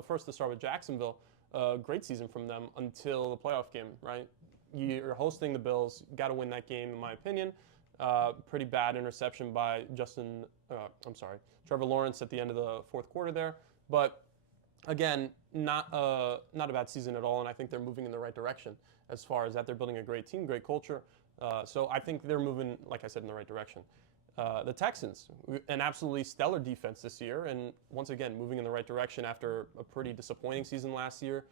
But first, to start with Jacksonville, great season from them until the playoff game, right? You're hosting the Bills, got to win that game, in my opinion. Pretty bad interception by Trevor Lawrence at the end of the fourth quarter there. But again, not a bad season at all, and I think they're moving in the right direction as far as that. They're building a great team, great culture. So I think they're moving, like I said, in the right direction. The Texans, an absolutely stellar defense this year, and once again, moving in the right direction after a pretty disappointing season last year.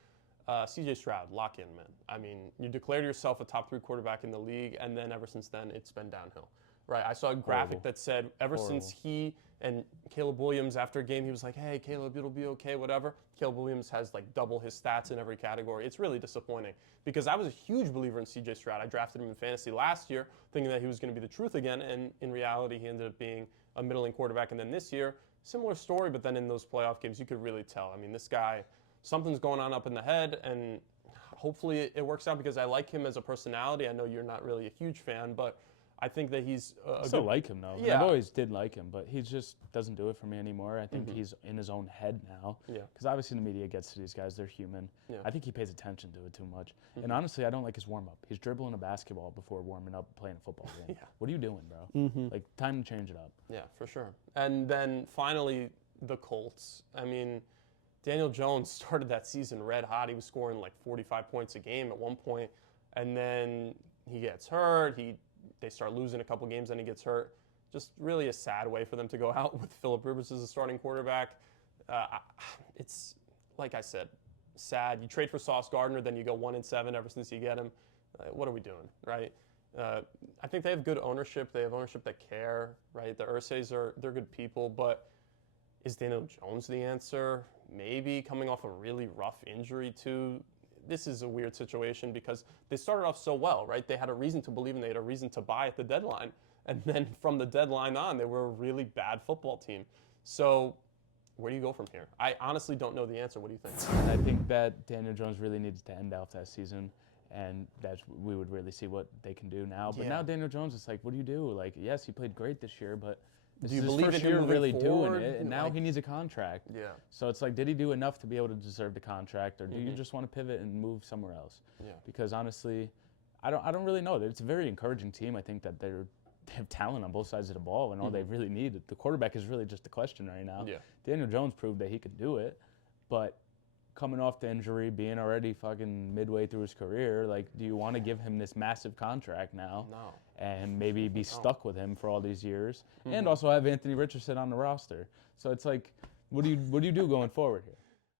C.J. Stroud, lock in, man. I mean, you declared yourself a top 3 quarterback in the league, and then ever since then, it's been downhill. Right, I saw a graphic that said ever since he and Caleb Williams, after a game, he was like, hey, Caleb, it'll be okay, whatever. Caleb Williams has like double his stats in every category. It's really disappointing because I was a huge believer in C.J. Stroud. I drafted him in fantasy last year thinking that he was going to be the truth again, and in reality, he ended up being a middling quarterback. And then this year, similar story, but then in those playoff games, you could really tell. I mean, this guy, something's going on up in the head, and hopefully it works out because I like him as a personality. I know you're not really a huge fan, but I think that he's I still like him, though. Yeah. I've always did like him, but he just doesn't do it for me anymore. I think he's in his own head now. Yeah. Because obviously the media gets to these guys. They're human. Yeah. I think he pays attention to it too much. And honestly, I don't like his warm-up. He's dribbling a basketball before warming up playing a football game. Yeah. What are you doing, bro? Like, time to change it up. Yeah, for sure. And then finally, the Colts. I mean, Daniel Jones started that season red hot. He was scoring like 45 points a game at one point, and then he gets hurt. They start losing a couple games, then he gets hurt. Just really a sad way for them to go out with Phillip Rivers as a starting quarterback. It's, like I said, sad. You trade for Sauce Gardner, then you go 1-7 ever since you get him. What are we doing, right? I think they have good ownership. They have ownership that care, right? The Ursays they're good people, but is Daniel Jones the answer? Maybe, coming off a really rough injury too. This is a weird situation because they started off so well, right? They had a reason to believe and they had a reason to buy at the deadline. And then from the deadline on, they were a really bad football team. So where do you go from here? I honestly don't know the answer. What do you think? I think that Daniel Jones really needs to end off that season, and we would really see what they can do now. But now Daniel Jones, it's like, what do you do? Like, yes, he played great this year, but this is his first year really doing it, and now he needs a contract. Yeah. So it's like, did he do enough to be able to deserve the contract, or do you just want to pivot and move somewhere else? Yeah. Because honestly, I don't really know. It's a very encouraging team. I think that they have talent on both sides of the ball, and all they really need, the quarterback is really just the question right now. Yeah. Daniel Jones proved that he could do it, but coming off the injury, being already fucking midway through his career, like, do you want to give him this massive contract now? No. And maybe be stuck with him for all these years, and also have Anthony Richardson on the roster. So it's like, what do you do going forward here?